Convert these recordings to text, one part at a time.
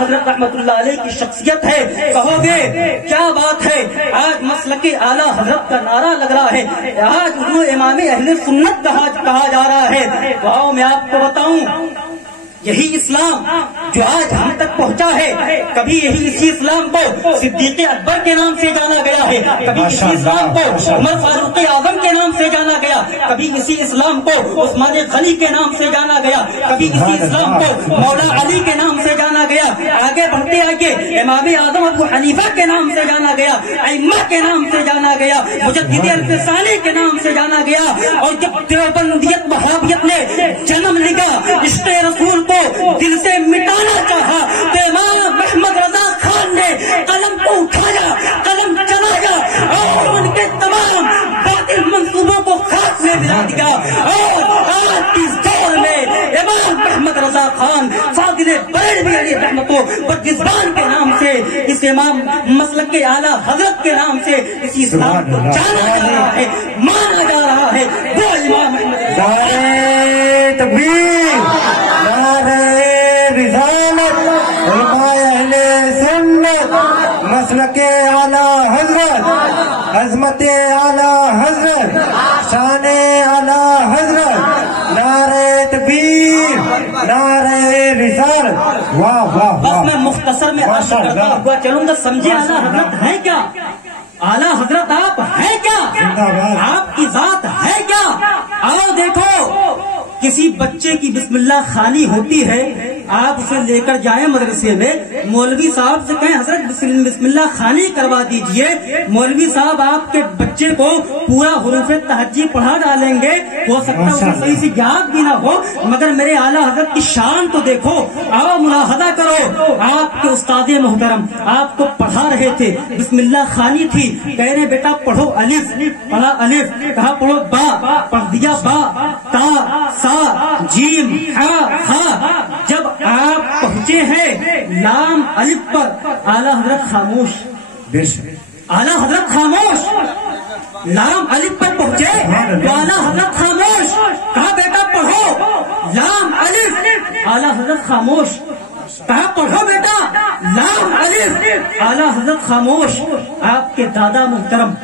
حضرت رحمت اللہ علیہ کی شخصیت ہے. کہو گے کیا بات ہے, آج مسلک اعلیٰ حضرت کا نعرہ لگ رہا ہے, آج انہوں امام اہل سنت کہا جا رہا ہے. تو آؤ میں آپ کو بتاؤں, یہی اسلام جو آج ہم تک پہنچا ہے, کبھی یہی اسی اسلام کو صدیق اکبر کے نام سے جانا گیا ہے, کبھی اسی اسلام کو عمر فاروق اعظم کے نام سے جانا گیا, کبھی اسی اسلام کو عثمان غنی کے نام سے جانا گیا, کبھی اسی اسلام کو مولا علی کے نام سے جانا گیا. آگے بڑھتے آگے امام اعظم ابو حنیفہ کے نام سے جانا گیا, ائمہ کے نام سے جانا گیا, مجدد الفسانی کے نام سے جانا گیا. اور جب دیوبندیت وہابیت نے جنم لیا, عشق رسول کو دل سے مٹانا چاہا, تو امام محمد رضا خان نے قلم کو اٹھایا, قلم چلایا اور ان کے تمام باطل منصوبوں کو خاک میں ملا دیا. اور آج کی دور میں امام محمد رضا خان فاضل بریلوی علیہ رحمتہ بدزبان کے نام سے, اس امام مسلک کے اعلیٰ حضرت کے نام سے اسی اسلام کو جانا جا رہا ہے, مانا جا رہا ہے. وہ امام محمد تکبیر, رسالت, اہل سنت, مسلک اعلیٰ حضرت, عظمت اعلیٰ حضرت, شان اعلیٰ حضرت, نعرہ تکبیر, نعرہ رسالت. واہ واہ واہ. میں مختصر میں عرض کرتا ہوا چلوں گا, سمجھے اعلیٰ حضرت ہیں کیا؟ اعلیٰ حضرت آپ ہیں کیا؟ آپ کی ذات ہے کیا؟ آؤ دیکھو, کسی بچے کی بسم اللہ خانی ہوتی ہے, آپ اسے لے کر جائیں مدرسے میں, مولوی صاحب سے کہیں حضرت بسم اللہ خانی کروا دیجئے, مولوی صاحب آپ کے بچے کو پورا حروف تہجی پڑھا ڈالیں گے, ہو سکتا ہے اسے صحیح سے یاد بھی نہ ہو, مگر میرے اعلیٰ حضرت کی شان تو دیکھو. آؤ ملاحظہ کرو, آپ کے استاد محترم آپ کو پڑھا رہے تھے, بسم اللہ خانی تھی, کہہ رہے بیٹا پڑھو الف, پڑھا الف, کہا پڑھو با, پڑھ دیا با, تا سا جیم ہا. جب آپ پہنچے ہیں لام الف پر, اعلیٰ حضرت خاموش, اعلیٰ حضرت خاموش. لام الف پر پہنچے تو اعلیٰ حضرت خاموش, کہا بیٹا پڑھو لام الف, اعلیٰ حضرت خاموش, کہا پڑھو بیٹا لام الف, اعلیٰ حضرت خاموش. آپ کے دادا محترم,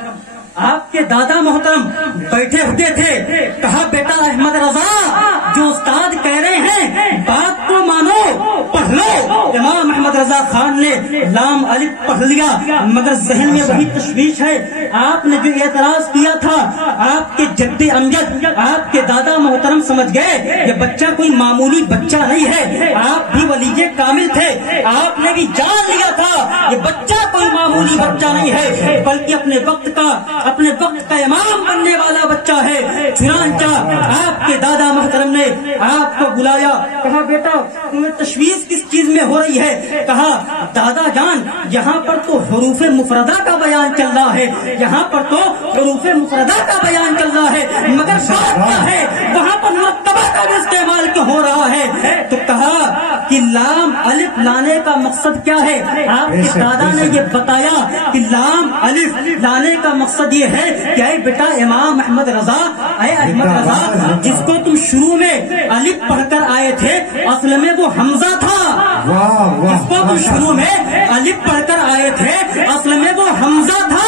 آپ کے دادا محترم بیٹھے ہوتے تھے, کہا بیٹا احمد رضا جو استاد کہہ رہے ہیں بات کو مانو, پڑھ لو. امام احمد رضا خان نے لام الف پڑھ لیا, مگر ذہن میں وہی تشویش ہے. آپ نے جو اعتراض کیا تھا, آپ کے جد امجد, آپ کے دادا محترم سمجھ گئے یہ بچہ کوئی معمولی بچہ نہیں ہے, آپ بھی ولی کامل تھے, آپ نے بھی جان لیا تھا یہ بچہ کوئی معمولی بچہ نہیں ہے, بلکہ اپنے وقت کا امام بننے والا بچہ ہے. چنانچہ آپ کے دادا محترم نے آپ کو بلایا, کہا بیٹا تمہیں تشویش کس چیز میں ہو رہی ہے؟ کہا دادا جان یہاں پر تو حروف مفردہ کا بیان چل رہا ہے, یہاں پر تو حروف مفردہ کا بیان چل رہا ہے, مگر بات کیا ہے وہاں پر مرتبہ کا بھی استعمال کیوں ہو رہا ہے؟ تو کہا کہ لام الف لانے کا مقصد کیا ہے؟ آپ کے دادا نے یہ بتایا کہ لام الف لانے کا مقصد یہ ہے کہ اے بیٹا امام احمد رضا, اے احمد رضا جس کو تم شروع میں الف پڑھ کر آئے تھے اصل میں وہ حمزہ تھا, جس کو تم شروع میں الف پڑھ کر آئے تھے اصل میں وہ حمزہ تھا,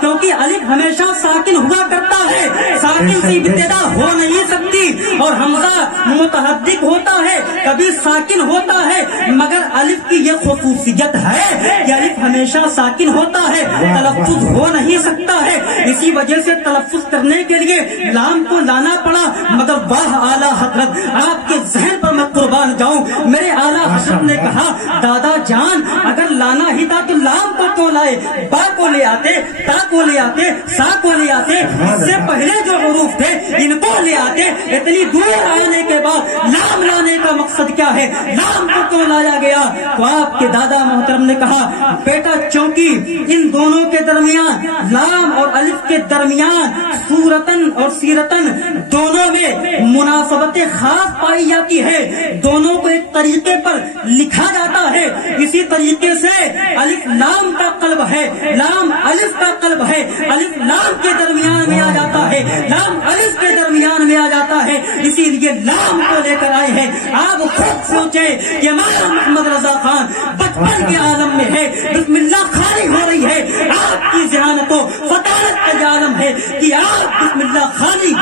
کیونکہ الف ہمیشہ ساکن ہوا کرتا ہے, ساکن سے ابتدا ہو نہیں سکتی, اور حمزہ متحرک ہوتا ہے کبھی ساکن ہوتا ہے, مگر الف کی یہ خصوصیت ہے کہ الف ہمیشہ ساکن ہوتا ہے, تلفظ ہو نہیں سکتا ہے, اسی وجہ سے تلفظ کرنے کے لیے لام کو لانا پڑا. مگر واہ اعلیٰ حضرت, آپ کے ذہن پر میں قربان جاؤں, میرے اعلیٰ حضرت نے کہا دادا جان اگر لانا ہی تھا تو لام کو کیوں لائے, با کو لے آتے, تا کو لے آتے, سا کو لے آتے, اس سے پہلے جو حروف تھے ان کو لے آتے. اتنی دور آنے کے بعد لام لانے کا مقصد کیا ہے, لام کو کیوں لایا گیا؟ تو آپ کے دادا محترم نے کہا بیٹا چونکہ ان دونوں کے درمیان, لام اور الف کے درمیان صورتن اور سیرتن دونوں میں مناسبت ذات خاص پائی جاتی ہے، دونوں کو ایک طریقے پر لکھا جاتا ہے، اسی طریقے سے الف لام کا قلب ہے، لام الف کا قلب ہے، الف لام کے درمیان میں آ جاتا ہے، لام الف کے درمیان میں آ جاتا ہے، اسی لیے لام کو لے کر آئے ہیں۔ آپ خود سوچیں کہ مولانا محمد رضا خان بچپن کے عالم میں ہے، بسم اللہ خالی ہو رہی ہے، آپ کی ذہانت و فطارت کا عالم ہے کہ آپ بسم اللہ خالی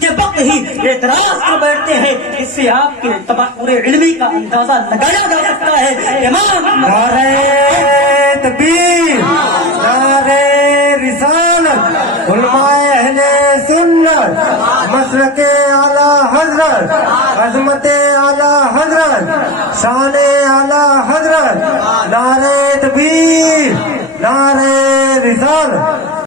کے وقت ہی اعتراض کر بیٹھتے ہیں، اس سے آپ کے پورے علمی کا اندازہ لگایا جا سکتا ہے۔ امام نعرہ تکبیر، نعرہ رسالت، علماء اہل سنت، مسلک اعلی حضرت، عظمت اعلی حضرت، شان اعلی حضرت، نعرہ تکبیر، نعرہ رسالت۔